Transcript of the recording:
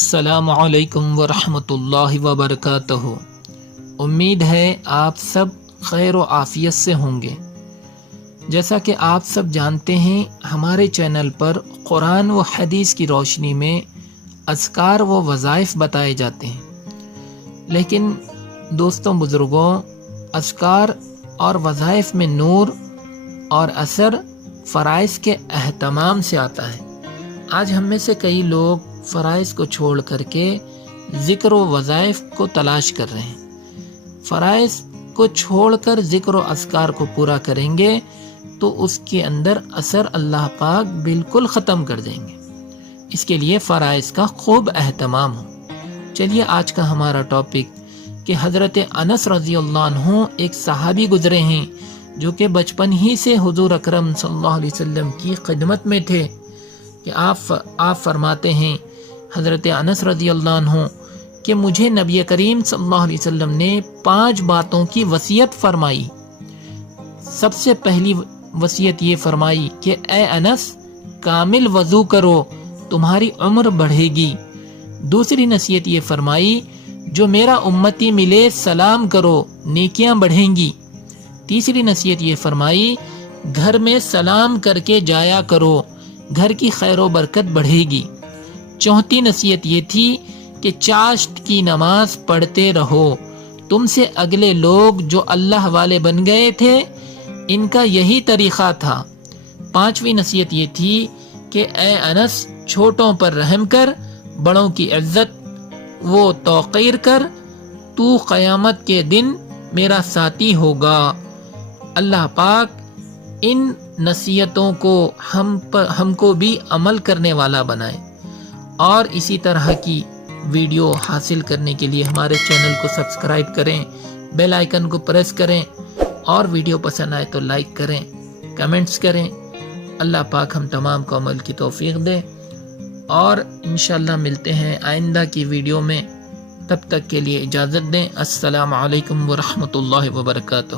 السلام علیکم ورحمۃ اللہ وبرکاتہ۔ امید ہے آپ سب خیر و عافیت سے ہوں گے۔ جیسا کہ آپ سب جانتے ہیں، ہمارے چینل پر قرآن و حدیث کی روشنی میں اذکار و وظائف بتائے جاتے ہیں، لیکن دوستوں بزرگوں، اذکار اور وظائف میں نور اور اثر فرائض کے اہتمام سے آتا ہے۔ آج ہم میں سے کئی لوگ فرائض کو چھوڑ کر کے ذکر و وظائف کو تلاش کر رہے ہیں۔ فرائض کو چھوڑ کر ذکر و اذکار کو پورا کریں گے تو اس کے اندر اثر اللہ پاک بالکل ختم کر دیں گے۔ اس کے لیے فرائض کا خوب اہتمام ہو۔ چلیے آج کا ہمارا ٹاپک کہ حضرت انس رضی اللہ عنہ ایک صحابی گزرے ہیں جو کہ بچپن ہی سے حضور اکرم صلی اللہ علیہ وسلم کی خدمت میں تھے، کہ آپ فرماتے ہیں حضرت انس رضی اللہ عنہ کہ مجھے نبی کریم صلی اللہ علیہ وسلم نے 5 باتوں کی وصیت فرمائی۔ سب سے پہلی وصیت یہ فرمائی کہ اے انس، کامل وضو کرو، تمہاری عمر بڑھے گی۔ دوسری نصیحت یہ فرمائی، جو میرا امتی ملے سلام کرو، نیکیاں بڑھیں گی۔ تیسری نصیحت یہ فرمائی، گھر میں سلام کر کے جایا کرو، گھر کی خیر و برکت بڑھے گی۔ چوتھی نصیحت یہ تھی کہ چاشت کی نماز پڑھتے رہو، تم سے اگلے لوگ جو اللہ والے بن گئے تھے ان کا یہی طریقہ تھا۔ پانچویں نصیحت یہ تھی کہ اے انس، چھوٹوں پر رحم کر، بڑوں کی عزت و توقیر کر، تو قیامت کے دن میرا ساتھی ہوگا۔ اللہ پاک ان نصیحتوں کو ہم کو بھی عمل کرنے والا بنائے، اور اسی طرح کی ویڈیو حاصل کرنے کے لیے ہمارے چینل کو سبسکرائب کریں، بیل آئیکن کو پریس کریں، اور ویڈیو پسند آئے تو لائک کریں، کمنٹس کریں۔ اللہ پاک ہم تمام کو عمل کی توفیق دے، اور انشاءاللہ ملتے ہیں آئندہ کی ویڈیو میں۔ تب تک کے لیے اجازت دیں۔ السلام علیکم ورحمۃ اللہ وبرکاتہ۔